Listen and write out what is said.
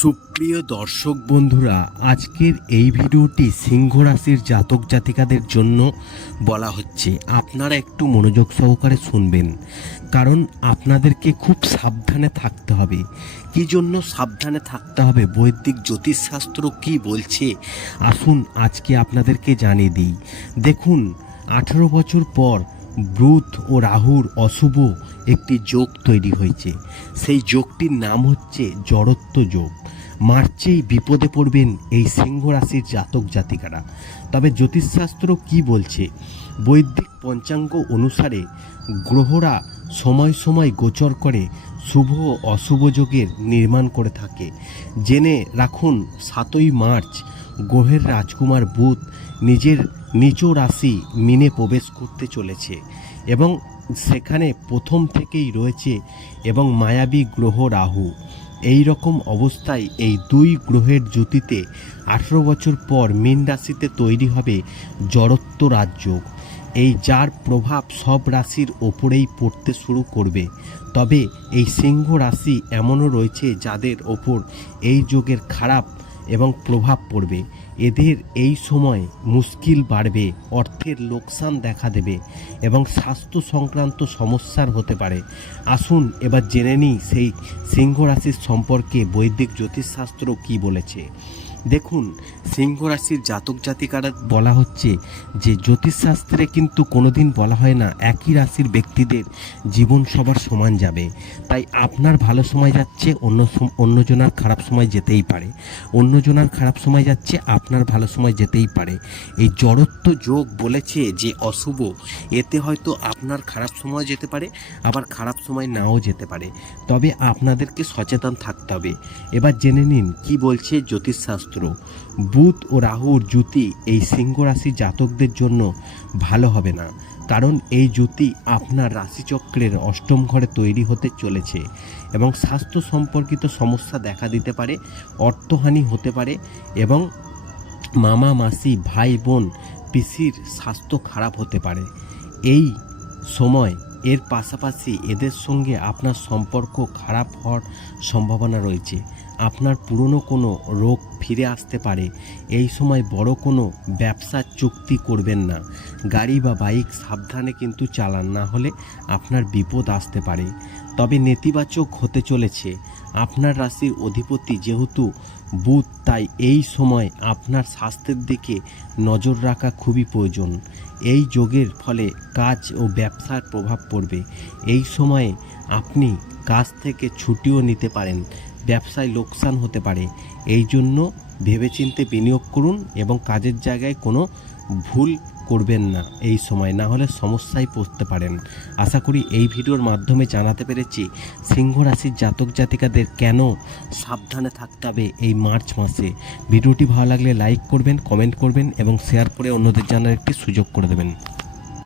সুপ্রিয় দর্শক বন্ধুরা, আজকের এই ভিডিওটি সিংহ রাশির জাতক জাতিকাদের জন্য বলা হচ্ছে, আপনারা একটু মনোযোগ সহকারে শুনবেন। কারণ আপনাদেরকে খুব সাবধানে থাকতে হবে। কি জন্য সাবধানে থাকতে হবে? বৈদিক জ্যোতিষশাস্ত্র কি বলছে? আসুন আজকে আপনাদেরকে জানিয়ে দিই। দেখুন, আঠেরো বছর পর বুধ ও রাহুর অশুভ একটি যোগ তৈরি হয়েছে। সেই যোগটির নাম হচ্ছে জড়ত্ব যোগ। মার্চেই বিপদে পড়বেন এই সিংহ রাশির জাতক জাতিকারা। তবে জ্যোতিষশাস্ত্র কি বলছে? বৈদিক পঞ্চাঙ্গ অনুসারে গ্রহরা সময় সময় গোচর করে শুভ অশুভ যোগের নির্মাণ করে থাকে। জেনে রাখুন, সাতই মার্চ, গ্রহের রাজকুমার বুধ নিজের নিচ রাশি মিনে প্রবেশ করতে চলেছে এবং সেখানে প্রথম থেকেই রয়েছে এবং মায়াবী গ্রহ রাহু। এই রকম অবস্থায় এই দুই গ্রহের জ্যোতিতে আঠেরো বছর পর মীন রাশিতে তৈরি হবে জড়ত্ব রাজযোগ। এই যার প্রভাব সব রাশির ওপরেই পড়তে শুরু করবে। তবে এই সিংহ রাশি এমনও রয়েছে যাদের ওপর এই যোগের খারাপ এবং প্রভাব পড়বে। এদের এই সময় মুশকিল বাড়বে, অর্থের লোকসান দেখা দেবে এবং স্বাস্থ্য সংক্রান্ত সমস্যার হতে পারে। আসুন এবার জেনে নিই সেই সিংহ রাশির সম্পর্কে বৈদিক জ্যোতিষশাস্ত্র কি বলেছে। দেখুন, সিংহ রাশির জাতক জাতিকারা বলা হচ্ছে যে জ্যোতিষশাস্ত্রে কিন্তু কোনোদিন বলা হয় না একই রাশির ব্যক্তিদের জীবন সবার সমান যাবে। তাই আপনার ভালো সময় যাচ্ছে, অন্য অন্যজনার খারাপ সময় যেতেই পারে। অন্যজনার খারাপ সময় যাচ্ছে, আপনার ভালো সময় যেতেই পারে। এই জড়ত্ব যোগ বলেছে যে অশুভ, এতে হয়তো আপনার খারাপ সময় যেতে পারে, আবার খারাপ সময় নাও যেতে পারে। তবে আপনাদেরকে সচেতন থাকতে হবে। এবার জেনে নিন, কি বলছে জ্যোতিষশাস্ত্র? বুধ ও রাহুর জ্যোতি এই সিংহ রাশি জাতকদের জন্য ভালো হবে না। কারণ এই জ্যোতি আপনার রাশিচক্রের অষ্টম ঘরে তৈরি হতে চলেছে এবং স্বাস্থ্য সম্পর্কিত সমস্যা দেখা দিতে পারে, অর্থহানি হতে পারে এবং মামা, মাসি, ভাই, বোন, পিসির স্বাস্থ্য খারাপ হতে পারে। এই সময় এর পাশাপাশি এদের সঙ্গে আপনার সম্পর্ক খারাপ হওয়ার সম্ভাবনা রয়েছে। আপনার পুরনো কোনো রোগ ফিরে আসতে পারে। এই সময় বড় কোনো ব্যবসার চুক্তি করবেন না। গাড়ি বা বাইক সাবধানে কিন্তু চালান, না হলে আপনার বিপদ আসতে পারে। তবে নেতিবাচক হতে চলেছে। আপনার রাশির অধিপতি যেহেতু বুধ, তাই এই সময় আপনার স্বাস্থ্যের দিকে নজর রাখা খুবই প্রয়োজন। এই যোগের ফলে কাজ ও ব্যবসার প্রভাব পড়বে। এই সময়ে আপনি কাজ থেকে ছুটিও নিতে পারেন, ব্যবসায় লোকসান হতে পারে। এই জন্য ভেবেচিন্তে বিনিয়োগ করুন এবং কাজের জায়গায় কোনো ভুল করবেন না এই সময়, না হলে সমস্যায় পড়তে পারেন। আশা করি এই ভিডিওর মাধ্যমে জানাতে পেরেছি সিংহ রাশির জাতক জাতিকাদের কেন সাবধানে থাকতে হবে এই মার্চ মাসে। ভিডিওটি ভালো লাগলে লাইক করবেন, কমেন্ট করবেন এবং শেয়ার করে অন্যদের জানার একটি সুযোগ করে দেবেন।